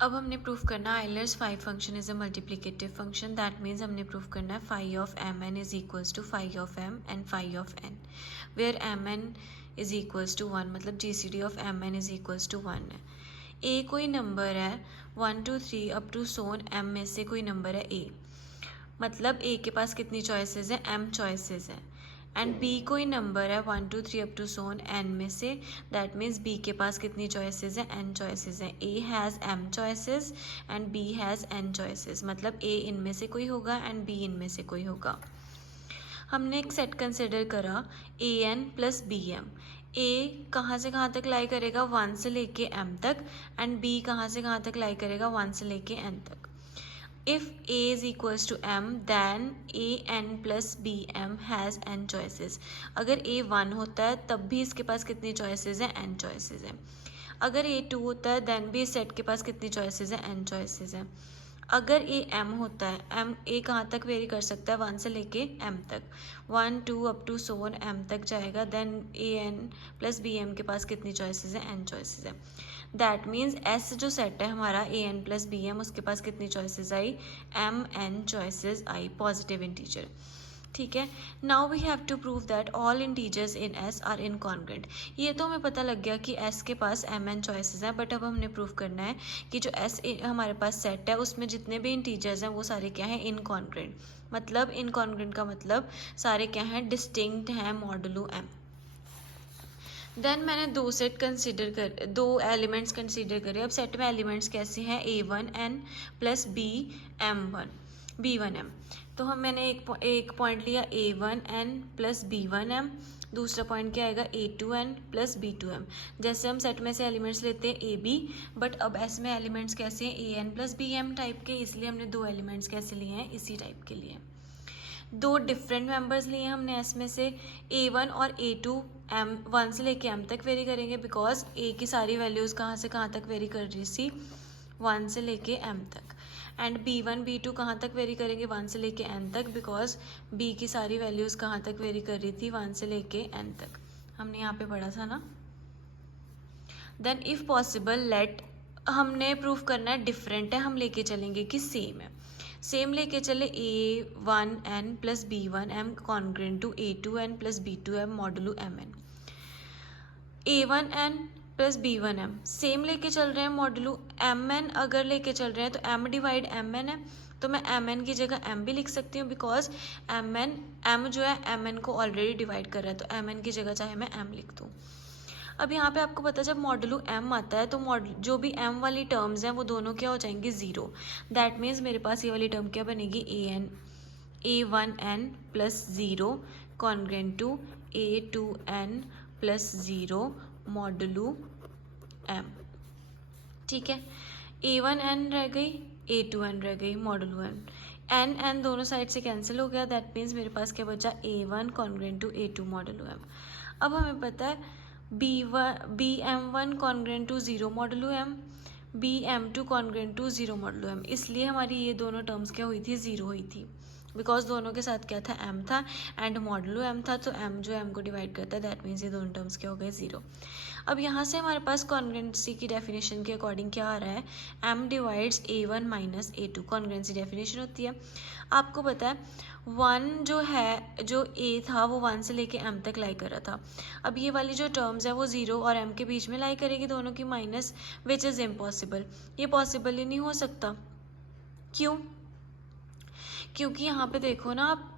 अब हमने प्रूफ करना Euler's phi function is a multiplicative function. That means हमने प्रूफ करना है phi of M N is equals to phi of M and phi of N, where M N is equals to 1, मतलब GCD of M N M N is equals to 1 है। ए कोई number है 1 2 3 up to Son M में से कोई number है ए, मतलब ए के पास कितनी चॉइसेस है, एम चॉइसेस है। एंड बी कोई नंबर है 1 2 3 अप टू सोन एन में से, दैट मीन्स बी के पास कितनी चॉइसेस है, एन चॉइसेस है। A has m choices and b has n choices, मतलब ए इनमें से कोई होगा एंड बी इनमें से कोई होगा। हमने एक सेट कंसिडर करा ए एन प्लस बी एम। ए कहाँ से कहाँ तक लाई करेगा, 1 से लेके एम तक, एंड बी कहाँ से कहाँ तक लाई करेगा, 1 से लेके एन तक। If A is equals to M, then A n plus B M has n choices. अगर A 1 होता है तब भी इसके पास कितनी choices है, n choices है। अगर A 2 होता है then भी इस सेट के पास कितनी choices है, n choices है। अगर ए एम होता है, एम ए कहाँ तक वेरी कर सकता है, 1 से लेके एम तक, 1 2 अप टू सोन एम तक जाएगा, then A N plus B M के पास कितनी चॉइसेस है, एन चॉइसेस है। दैट मीन्स एस जो सेट है हमारा A N plus B M, उसके पास कितनी चॉइसेस आई, एम एन चॉइसेस आई, पॉजिटिव इंटीजर। ठीक है, now we have to prove that all integers in S are incongruent. ये तो हमें पता लग गया कि एस के पास एम एन चॉइसेस हैं, बट अब हमने प्रूव करना है कि जो एस हमारे पास सेट है उसमें जितने भी इंटीजर्स हैं वो सारे क्या हैं, इनकॉन्ग्रेंट। मतलब इनकॉन्ग्रेंट का मतलब सारे क्या हैं, डिस्टिंक्ट हैं मॉडुलो एम। देन मैंने दो एलिमेंट्स कंसिडर करे। अब सेट में एलिमेंट्स कैसे हैं, A one N plus B M one B one M. तो मैंने एक पॉइंट लिया A one N plus B one M, दूसरा पॉइंट क्या आएगा, A two N plus B two M. जैसे हम सेट में से एलिमेंट्स लेते हैं ए बी, बट अब एस में एलिमेंट्स कैसे हैं, A N plus B M type के, इसलिए हमने दो एलिमेंट्स कैसे लिए हैं, इसी टाइप के लिए। दो डिफरेंट मेंबर्स लिए हमने एस में से, ए वन और ए टू एम 1 से लेके एम तक वेरी करेंगे, बिकॉज ए की सारी वैल्यूज़ कहाँ से कहाँ तक वेरी कर रही थी, 1 से लेके एम तक। And b one b two कहाँ तक वेरी करेंगे, 1 से लेके एन तक, बिकॉज बी की सारी वैल्यूज़ कहाँ तक वेरी कर रही थी, 1 से लेके एन तक। हमने यहाँ पे पढ़ा था ना। देन इफ़ पॉसिबल लेट, हमने प्रूफ करना है डिफरेंट है, हम लेके चलेंगे कि सेम है। सेम लेके चले, A one N plus B one M congruent to A two N plus B two M modulo M N. A one N plus B one M same लेके चल रहे हैं, मॉडुलो एम एन अगर लेके चल रहे हैं तो एम डिवाइड एम एन है, तो मैं एम एन की जगह एम भी लिख सकती हूँ, बिकॉज एम जो है एम एन को ऑलरेडी डिवाइड कर रहा है, तो एम एन की जगह चाहे मैं एम लिख दूँ। अब यहाँ पे आपको पता है जब मॉडुलो एम आता है तो जो भी एम वाली टर्म्स हैं वो दोनों क्या हो जाएंगी, ज़ीरो। दैट मीन्स मेरे पास ये वाली टर्म क्या बनेगी, A one N plus zero congruent to A two N plus zero modulo M. ठीक है, ए वन एन रह गई, ए टू एन रह गई, मॉडुलो एम। एन एन दोनों साइड से कैंसिल हो गया, दैट मीन्स मेरे पास क्या बचा, A one congruent to A two modulo M. अब हमें पता है B M one congruent to zero modulo M, B M two congruent to zero modulo M, इसलिए हमारी ये दोनों टर्म्स क्या हुई थी, ज़ीरो हुई थी, बिकॉज दोनों के साथ क्या था, एम था एंड मॉडुलो एम था, तो एम जो एम को डिवाइड करता है, दैट मीन्स ये दोनों टर्म्स क्या हो गए, ज़ीरो। अब यहाँ से हमारे पास कॉन्ग्रेंसी की डेफिनेशन के अकॉर्डिंग क्या आ रहा है, m divides a one minus a two, congruency definition होती है। आपको पता है 1 जो है, जो ए था वो 1 से लेके एम तक लाई कर रहा था। अब ये वाली जो टर्म्स है वो 0 और एम के बीच में लाई करेगी दोनों की माइनस, विच इज़ इम्पॉसिबल। ये पॉसिबल ही नहीं हो सकता। क्यों? क्योंकि यहाँ पे देखो ना आप,